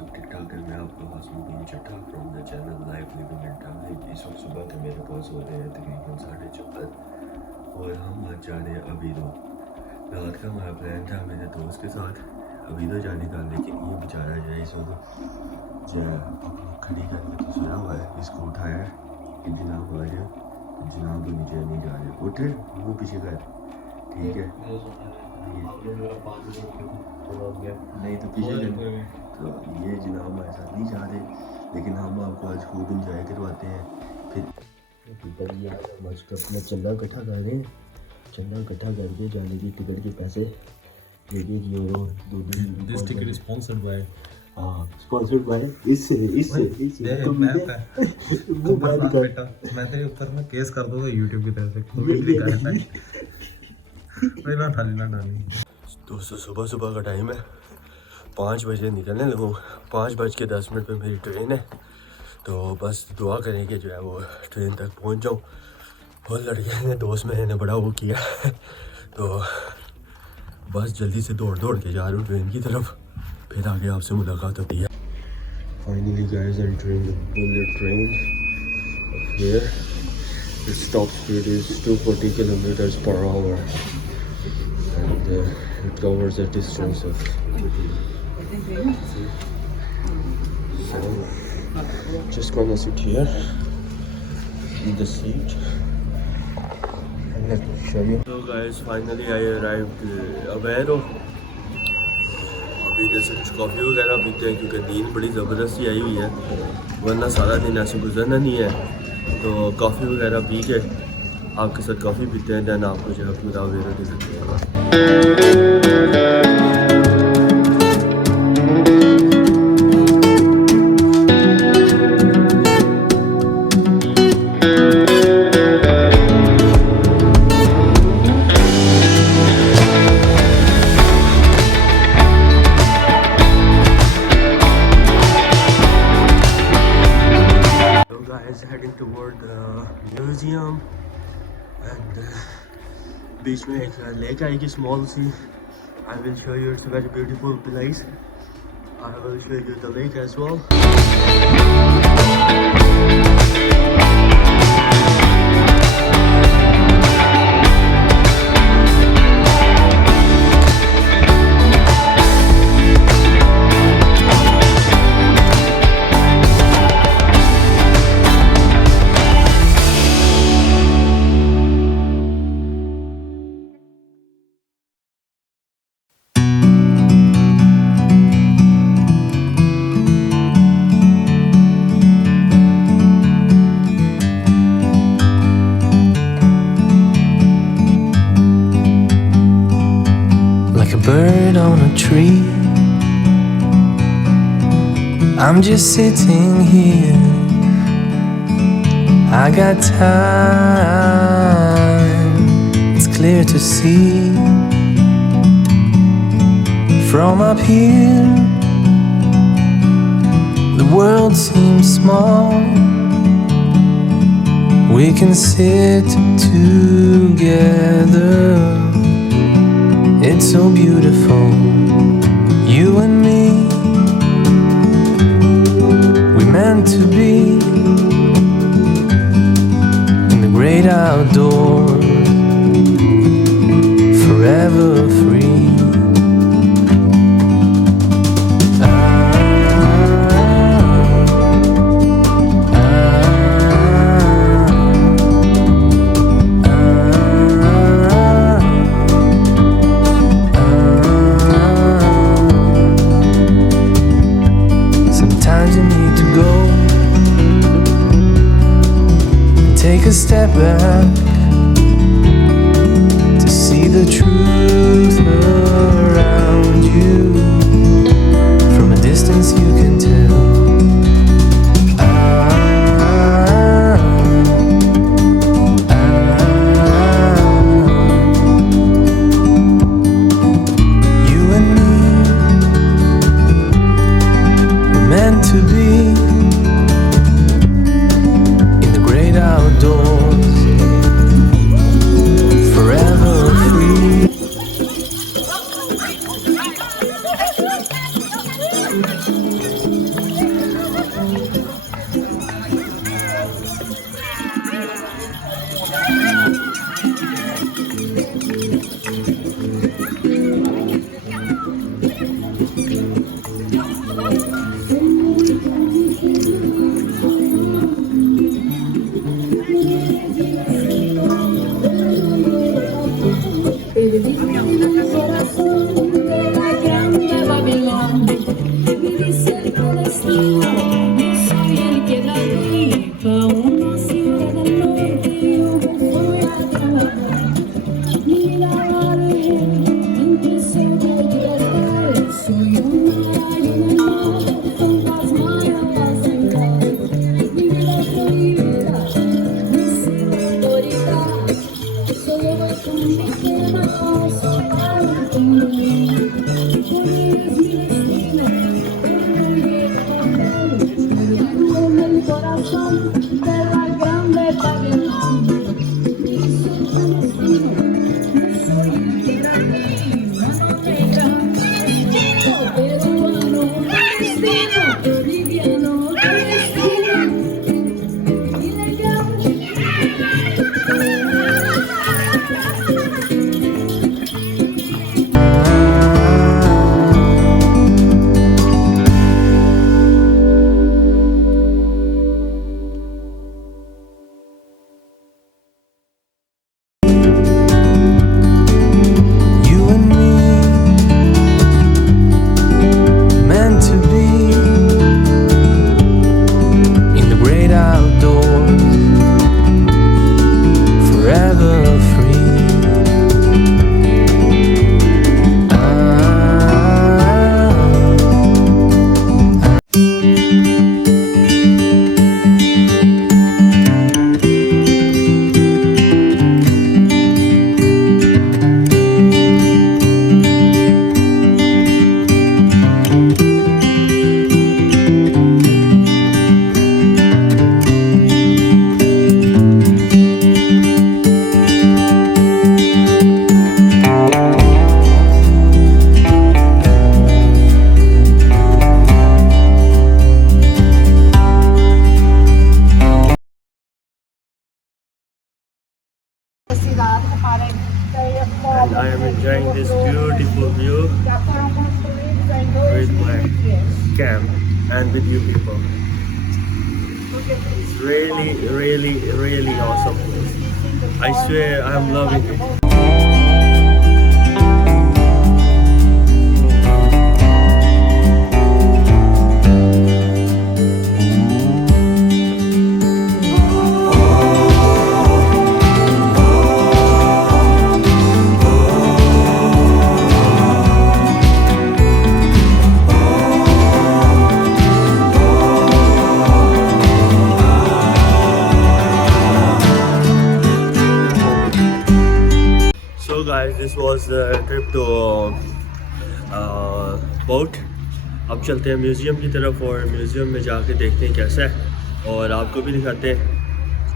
सब ठीक ठाक है। मैं आपका हासिल चट्टा from the channel life living and travelling. इस वक्त सुबह के मेरे पास हो रहे हैं तकरीबन 4:30 और हम आज जा रहे हैं अवीरो। रात का हमारा प्लान था मेरे दोस्त के साथ अवीरो जाने का, लेकिन ये बेचारा जो है इस वक्त जो अपनी खड़ी करके तो सोया हुआ है। इसको उठाया कि जनाब आ जाए, जनाब तो नीचे नहीं जा रहे। उठे मुँह पीछे कर, ठीक है नहीं तो पीछे तो ये जनाब हमारे साथ नहीं जा रहे, लेकिन हम आपको आज खूब इंजॉय करवाते हैं। फिर ये आज अपना चंदा इकट्ठा कर रहे हैं, चंदा इकट्ठा करके जाने की टिकट के पैसे €1 This ticket is sponsored by sponsored by इससे तो मैं बेटा मैं तेरे ऊपर में केस कर दूंगा YouTube की तरफ से। तो मैं ना डाली दोस्तों सुबह सुबह का टाइम है, 5 बजे निकलने लगूँ। 5:10 पे मेरी ट्रेन है, तो बस दुआ करें कि जो है वो ट्रेन तक पहुंच जाऊँ। और लड़के ने दोस्त मेरे ने बड़ा वो किया तो बस जल्दी से दौड़ के जा रहा हूँ ट्रेन की तरफ, फिर आगे आपसे मुलाकात होती है। Finally guys entering the bullet train here. Its top speed is 240 km/h and it covers a distance of so just gonna sit here in the seat and let me show you. So guys, finally I arrived Aviero. अभी जैसे कुछ कॉफ़ी वगैरह पीते हैं क्योंकि नींद बड़ी ज़बरदस्ती आई हुई है, वरना सारा दिन ऐसे गुजरना नहीं है। तो कॉफ़ी वगैरह पी के आपके साथ कॉफ़ी पीते हैं, दैन आपको जो है पूरा अवेरो दिखाते हैं। Heading toward the museum and बीच में एक लेक आएगी स्मॉल सी। I will show you, it's a very beautiful place. I will show you the lake as well. Bird on a tree, I'm just sitting here. I got time, it's clear to see. From up here, the world seems small. We can sit together. It's so beautiful, you and me. We meant to be in the great outdoors, forever free. Take a step back to see the truth around you. From a distance you can tell. You and me were meant to be outdoors, forever free. You and me, meant to be in the great outdoors, forever free. And I am enjoying this beautiful view with my camp and with you people. It's really, really, really awesome place. I swear I'm loving it. So guys, this was the trip to boat. अब चलते हैं म्यूज़ियम की तरफ और म्यूज़ियम में जाके देखते हैं कैसा है और आपको भी दिखाते हैं.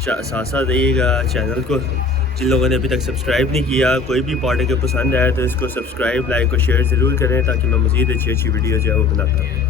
साथ साथ रहिएगा चैनल को. जिन लोगों ने अभी तक सब्सक्राइब नहीं किया, कोई भी पार्ट अगर पसंद आया तो इसको सब्सक्राइब, लाइक और शेयर ज़रूर करें ताकि मैं मज़ीद अच्छी अच्छी वीडियो जो है वो बनाता हूँ.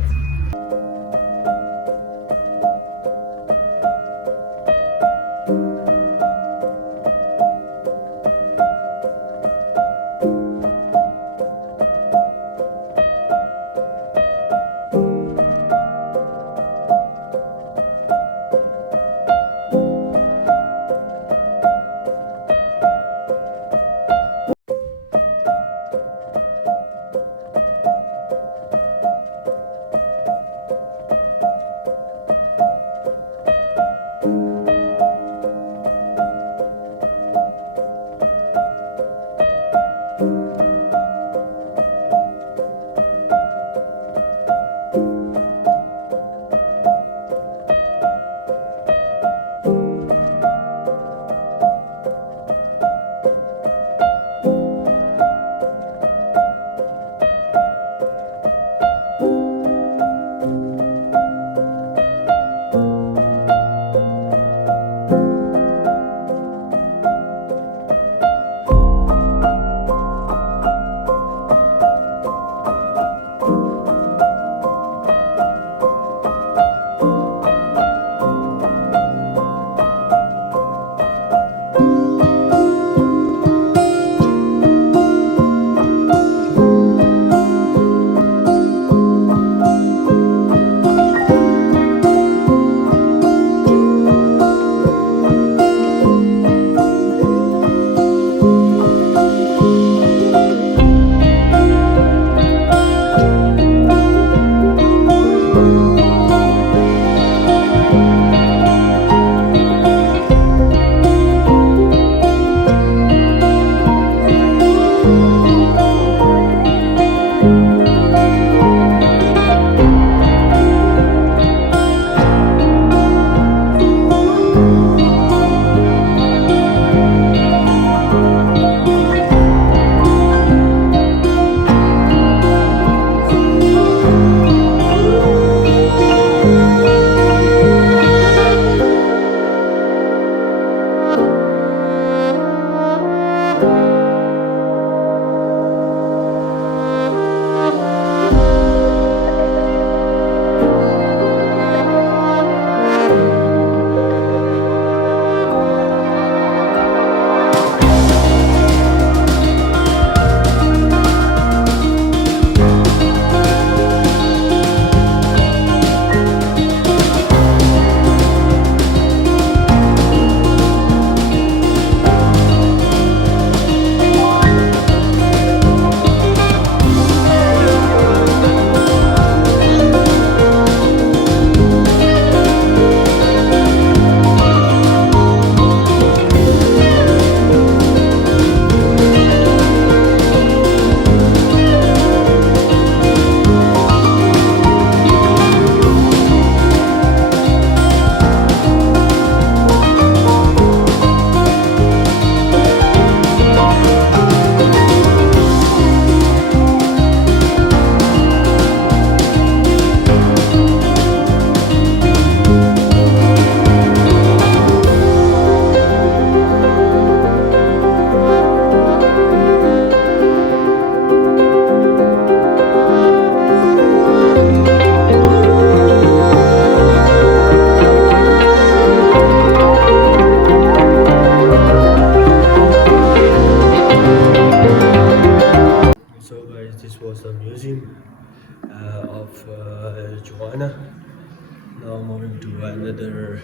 Now moving to another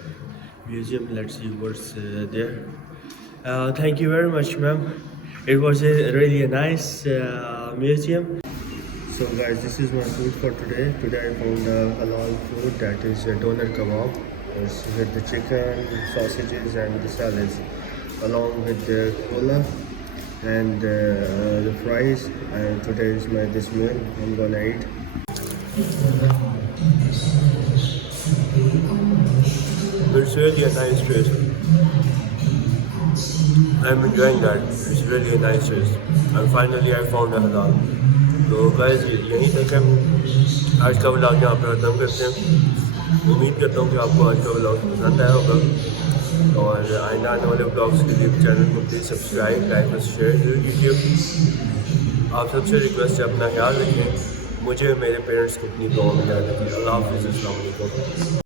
museum. Let's see what's there. Thank you very much, ma'am. It was really a nice museum. So guys, this is my food for today. Today I found halal food, that is a doner kebab. It's with the chicken, sausages and the salads, along with the cola and the fries. And today is my this meal I'm gonna eat. It's really a nice taste. I'm enjoying that. It's really a nice taste. And finally I found a halal. तो गाइस यहीं तक हम आज का व्लॉग यहाँ पर ख़त्म करते हैं। उम्मीद करता हूँ कि आपको आज का व्लॉग पसंद आया होगा, और आइंदा आने वाले व्लॉग्स के लिए चैनल को प्लीज़ सब्सक्राइब, लाइक और शेयर जरूर कीजिए। आप सबसे रिक्वेस्ट है अपना ख्याल रखें, मुझे मेरे पेरेंट्स को अपनी दुआ में याद रखिए। अल्लाह हाफ़िज़, अस्सलाम वालेकुम।